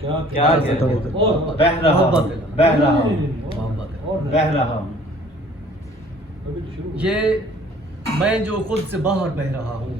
کیا بہ رہا ہوں یہ میں جو خود سے باہر بہ رہا ہوں،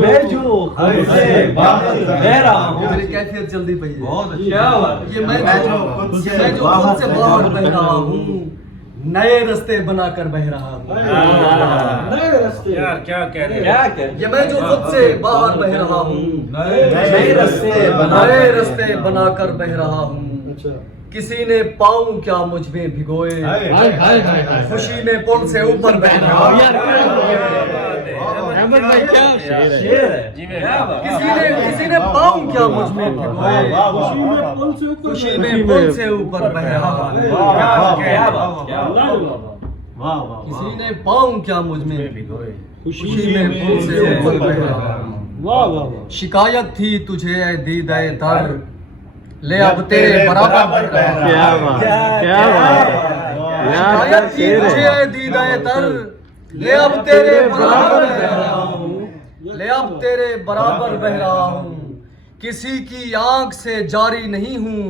میں جو خود سے باہر بہ رہا ہوں. میری کیفیت جلدی پئی ہے. کیا بات ہے. یہ میں جو خود سے باہر بہ رہا ہوں، نئے رستے بنا کر بہ رہا ہوں. نئے رستے کیا کہہ رہے ہیں؟ یہ میں جو خود سے باہر بہ رہا ہوں، نئے رستے بنا کر بہ رہا ہوں. کسی نے پاؤں کیا مجھ میں بھگوئے، خوشی میں پل سے اوپر بہ رہا ہوں. کسی نے پاؤں کیا مجھ میں بھگوئے، خوشی میں پل سے اوپر بہ رہا ہوں. کسی نے پاؤں کیا مجھ میں بھگوئے، خوشی میں پل سے اوپر بہ رہا ہوں. شکایت تھی تجھے اے دیدہ در، لے اب تیرے برابر بہ رہا ہوں. شکایت تھی تجھے اے دیدہ در، لے اب تیرے برابر بہ رہا ہوں. لے اب تیرے برابر بہ رہا ہوں. کسی کی آنکھ سے جاری نہیں ہوں،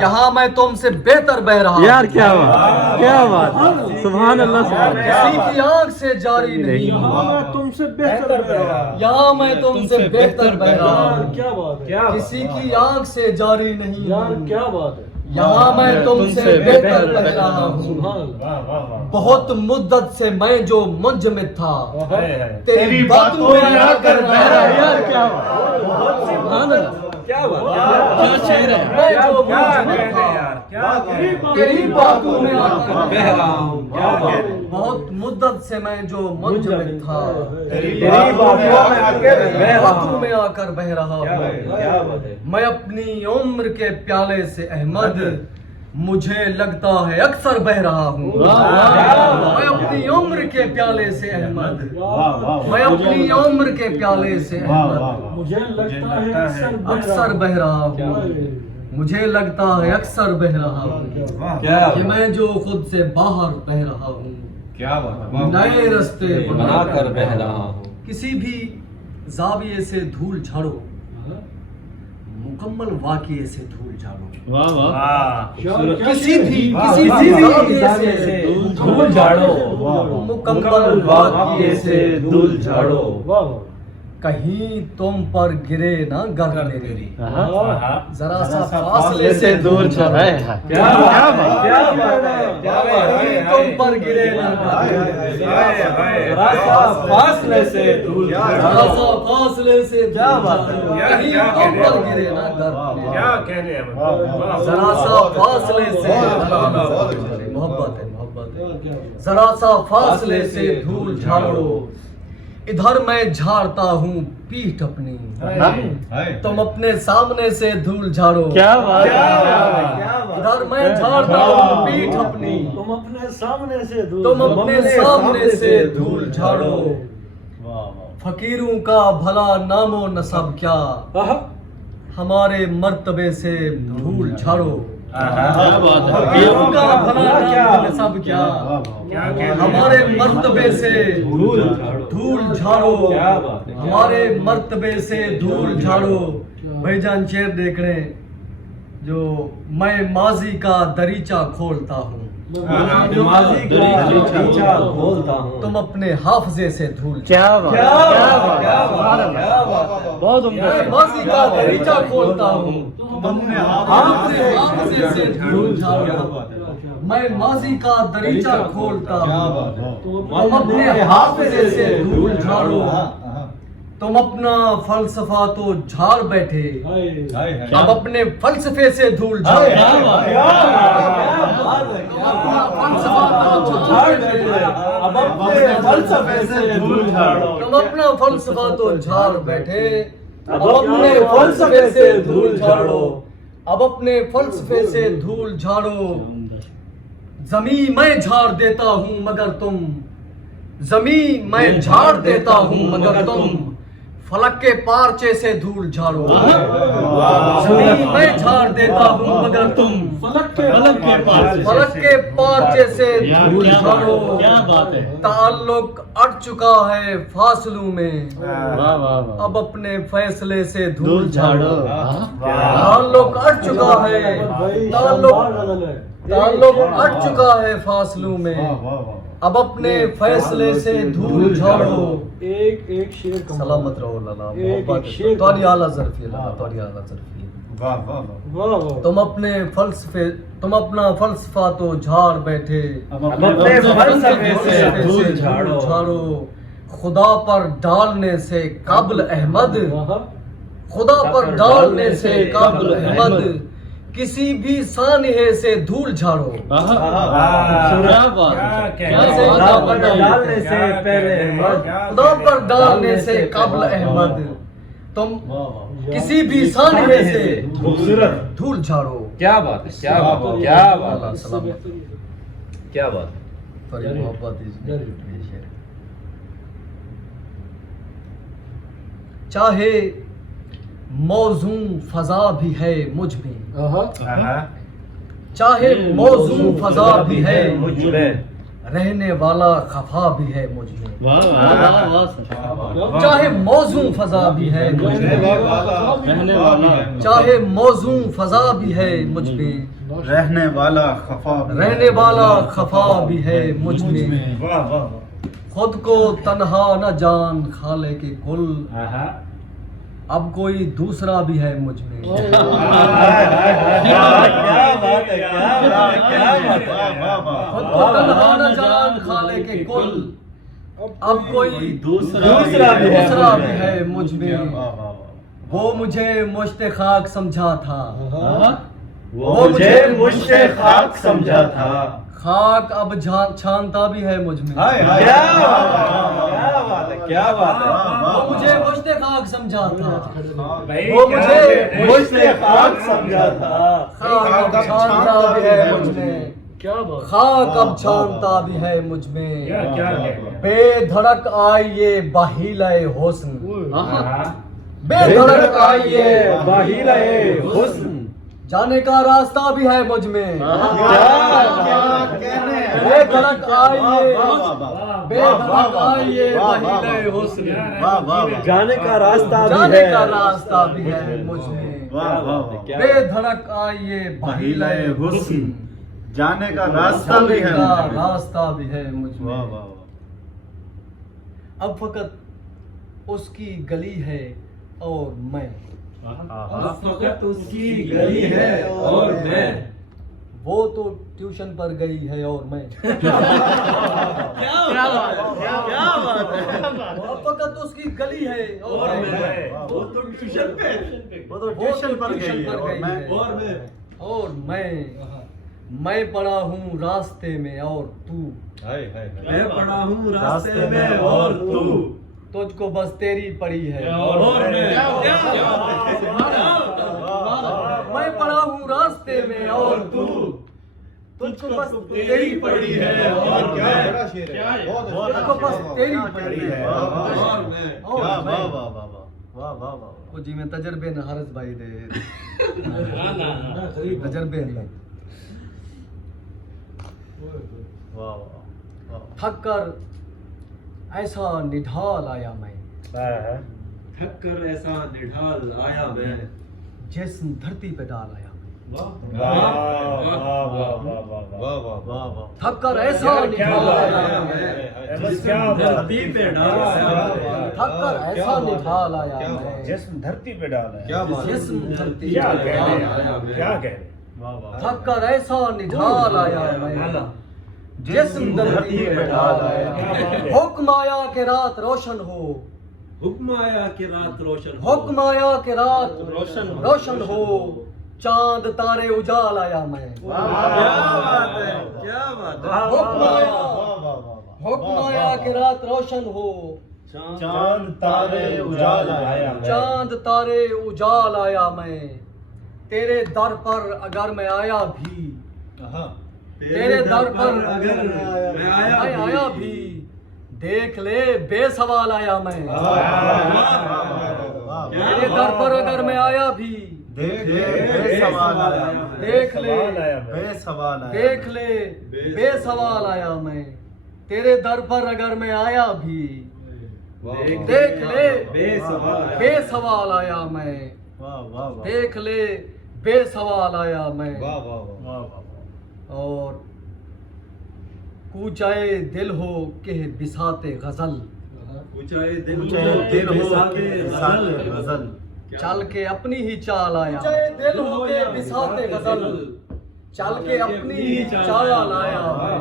یہاں میں تم سے بہتر بہ رہا ہوں. یار کیا بات سبحان اللہ. کسی کی آنکھ سے جاری نہیں ہوں، تم سے بہتر بہ رہا ہوں. یہاں میں تم سے بہتر بہ رہا ہوں. کیا بات ہے. کسی کی آنکھ سے جاری نہیں ہوں، کیا بات ہے. یہاں میں تم سے بہتر بہ رہا ہوں. بہت مدت سے میں جو منجمد تھا، تیری باتوں میں آ کر بہ رہا ہوں. کیا بات ہے. کیا بات ہے. میں جو منجمد تھا، تیری باتوں میں آ کر بہ رہا ہوں. بہت مدت سے میں جو منجمد تھا، تیری باتوں میں آ کر بہ رہا ہوں. میں اپنی عمر کے پیالے سے احمد، مجھے لگتا ہے اکثر بہ رہا ہوں. میں اپنی عمر کے پیالے سے احمد، میں اپنی عمر کے پیالے سے احمد، مجھے لگتا ہے اکثر بہ رہا ہوں. مجھے لگتا ہے اکثر بہ رہا ہوں. کہ میں جو خود سے باہر بہ رہا ہوں، نئے رستے بنا کر بہ رہا ہوں. کسی بھی زاویے سے دھول جھاڑو، مکمل واقعے سے دھول جھاڑو. کسی بھی زاویے سے دھول جھاڑو، مکمل واقعے سے دھول جھاڑو. کہیں تم پر گرے نہ گر میری، ذرا سا فاصلے سے دور جھاڑو. تم پر گرے نہ گر میری، ذرا سا فاصلے سے دور جھاڑو. کہیں تم پر گرے نہ گر میری، ذرا سا فاصلے سے. محبت ہے. ذرا سا فاصلے سے دھول جھاڑو. ادھر میں جھاڑتا ہوں پیٹھ اپنی، تم اپنے سامنے سے دھول جھاڑو. ادھر میں جھاڑتا ہوں پیٹھ اپنی، تم اپنے سامنے سے دھول جھاڑو. فقیروں کا بھلا نام و نسب کیا، ہمارے مرتبے سے دھول جھاڑو. فقیروں کا بھلا نام و نسب کیا، ہمارے مرتبے سے دھول جھاڑو. ہمارے مرتبے سے دھول جھاڑو. بھائی جان شعر دیکھ رہے ہیں جو میں ماضی کا دریچہ کھولتا ہوں، تم اپنے حافظے سے دھول جھاڑو. میں ماضی کا دریچہ کھولتا ہوں، حافظے سے دھول جھاڑو. میں ماضی کا دریچہ کھولتا ہوں، تم اپنے حافظے سے دھول جھاڑو. تم اپنا فلسفہ تو جھاڑ بیٹھے، اب اپنے فلسفے سے دھول جھاڑو. تم اپنا فلسفہ تو جھاڑ بیٹھے، اب اپنے فلسفے سے دھول جھاڑو. اب اپنے فلسفے سے دھول جھاڑو. زمین میں جھاڑ دیتا ہوں مگر تم، زمین میں جھاڑ دیتا ہوں مگر تم فلک کے پارچے سے دھول جھاڑو زمین میں جھاڑ دیتا ہوں مگر تم فلک کے پارچے سے دھول جھاڑو تعلق اٹ چکا ہے فاصلوں میں اب اپنے فیصلے سے دھول جھاڑو تعلق اٹ چکا ہے تعلق اٹ چکا ہے فاصلوں میں اب اپنے فیصلے سے دھول جھاڑو ایک شعر سلامت رہو لالا محبت تمہاری اعلیٰ ظرفی ہے تمہاری اعلیٰ ظرفی ہے تم اپنے فلسفے تم اپنا فلسفہ تو جھاڑ بیٹھے اپنے فلسفے سے دھول جھاڑو خدا پر ڈالنے سے قابل احمد خدا پر ڈالنے سے قابل احمد کسی بھی سانحے سے دھول جھاڑو ڈالنے سے پہلے خدا پر ڈالنے سے قابل احمد تم کسی بھی سانحے سے خوبصورت دھول جھاڑو کیا بات ہے کیا بات ہے کیا بات ہے سلامت کیا بات ہے بڑی محبت چاہے موزوں فضا بھی ہے مجھ میں چاہے موزوں فضا بھی ہے مجھ میں رہنے والا خفا بھی ہے مجھ میں چاہے موزوں فضا بھی ہے مجھ میں چاہے موزوں فضا بھی ہے مجھ میں رہنے والا خفا بھی ہے مجھ میں خود کو تنہا نہ جان خالے کے کل اب کوئی دوسرا بھی ہے مجھ میں خود کو تنہا نہ جان خالے کے کل اب کوئی دوسرا بھی ہے مجھ میں وہ مجھے مشت خاک سمجھا تھا وہ مجھے مشت خاک سمجھا تھا خاک اب چھانتا بھی ہے مجھ میں کیا بات ہے وہ مجھے مشت خاک سمجھا تھا وہ مجھے مشت خاک سمجھا تھا خاک اب چھانتا بھی ہے مجھ میں خاک اب چھانتا بھی ہے مجھ میں بے دھڑک آئیے بہیلہ حسن بے دھڑک آئیے بہیلہ حسن جانے کا راستہ بھی ہے مجھ میں بے دھڑک آئیے بے دھڑک آئیے بہیلہ حسن جانے کا راستہ جانے کا راستہ بھی ہے مجھ میں بے دھڑک آئیے بہیلہ حسن جانے کا راستہ بھی ہے راستہ بھی ہے مجھ میں اب فقط اس کی گلی ہے اور میں فقط اس کی گلی ہے اور میں وہ تو ٹیوشن پر گئی ہے اور میں اب فقط اس کی گلی ہے اور میں وہ تو ٹیوشن پر گئی ہے اور میں پڑا ہوں راستے میں اور تو میں پڑا ہوں راستے میں اور تو تجھ کو بس تیری پڑی ہے اور میں پڑا ہوں راستے میں اور تو تجھ کو بس تیری پڑی ہے اور تجھ کو بس تیری پڑی ہے اور جی میں تجربے نہ حارث بھائی دے تجربے نہیں تھک کر ایسا نڈھال آیا میں تھک کر ایسا نڈھال آیا میں جسم دھرتی پہ ڈال آیا تھک کر ایسا نڈھال آیا میں دھرتی پہ ڈال آیا تھک کر ایسا نڈھال آیا میں جسم دھرتی پہ ڈالا جسم دھرتی پہ ڈال آیا میں تھک کر ایسا نڈھال آیا میں جسم دھرتی پہ ڈال آیا حکم آیا کہ رات روشن ہو حکم آیا کہ رات روشن حکم آیا کہ رات روشن ہو چاند تارے اجال آیا میں حکم آیا کہ رات روشن ہو چاند تارے اجال آیا چاند تارے اجال آیا میں تیرے در پر اگر میں آیا بھی تیرے در پر اگر میں آیا بھی دیکھ لے بے سوال آیا میں تیرے در پر اگر میں آیا بھی دیکھ لے بے سوال آیا دیکھ لے بے سوال آیا دیکھ لے بے سوال آیا میں تیرے در پر اگر میں آیا بھی دیکھ لے بے سوال آیا میں واہ واہ واہ دیکھ لے بے سوال آیا میں واہ اور کوچائے دل ہو کہ بساط غزل اونچائے دل دل ہو بساط کہ غزل غزل چل کے اپنی ہی چال آیا دل ہو کے بساط غزل چل کے اپنی ہی چال آیا میں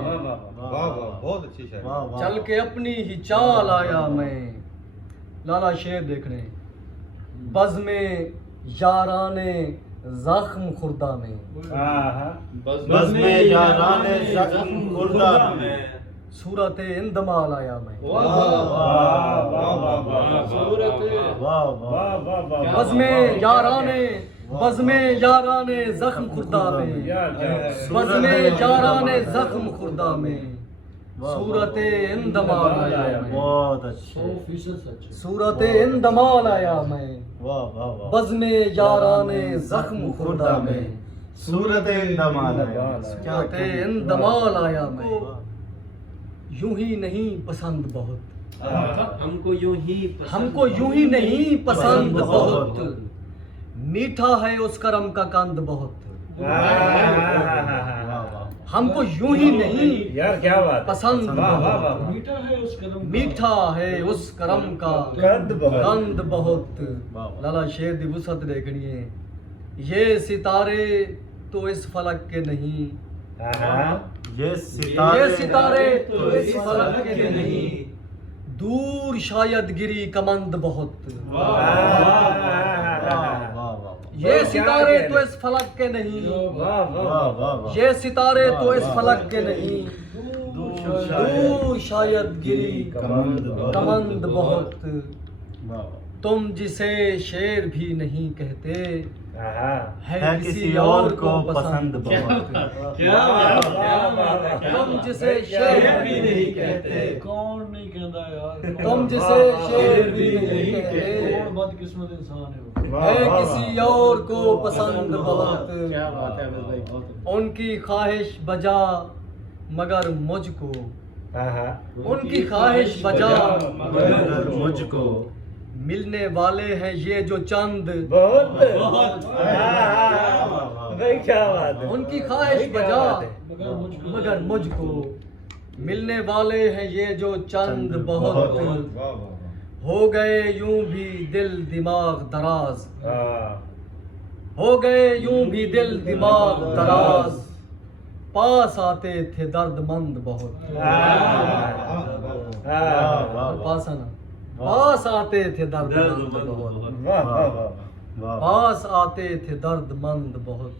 بہت اچھی شاعری چل کے اپنی ہی چال آیا میں لالا شعر دیکھ رہے ہیں بزم یاران زخم خوردہ میں بزم یاران زخم خوردہ میں صورت اندمال آیا میں بزم یاران زخم خوردہ میں بزم یاران زخم خوردہ میں صورت اندمال آیا میں بہت اچھی صورت اندمال آیا میں واہ واہ واہ بزم یاران زخم خوردہ میں صورت اندمال آیا صورت اندمال آیا میں یوں ہی نہیں پسند بہت ہم کو یوں ہی ہم کو یوں ہی نہیں پسند بہت میٹھا ہے اس کرم کا کند بہت ہم کو یوں ہی نہیں یار کیا بات پسند بہت میٹھا ہے اس کرم کا کند بہت لالا شیر دی وسعت دیکھنی ہے یہ ستارے تو اس فلک کے نہیں یہ یہ ستارے تو اس فلک کے نہیں دور شاید گری کمند بہت یہ ستارے تو اس فلک کے نہیں یہ ستارے تو اس فلک کے نہیں دور شاید گری کمند بہت تم جسے شیر بھی نہیں کہتے ہے کسی اور کو پسند بہت تم جسے شیر بھی نہیں کہتے کون نہیں کہتا یار تم جسے شیر بھی نہیں کہتے کون بدقسمت انسان ہے وہ ہے کسی اور کو پسند بہت ان کی خواہش بجا مگر مجھ کو ان کی خواہش بجا مگر مجھ کو ملنے والے ہیں یہ جو چند ان کی خواہش بجا مگر مجھ کو ملنے والے ہیں یہ جو چند بہت ہو گئے یوں بھی دل دماغ دراز ہو گئے یوں بھی دل دماغ دراز پاس آتے تھے درد مند بہت پاس آنا پاس آتے تھے درد مند بہت پاس آتے تھے درد مند بہت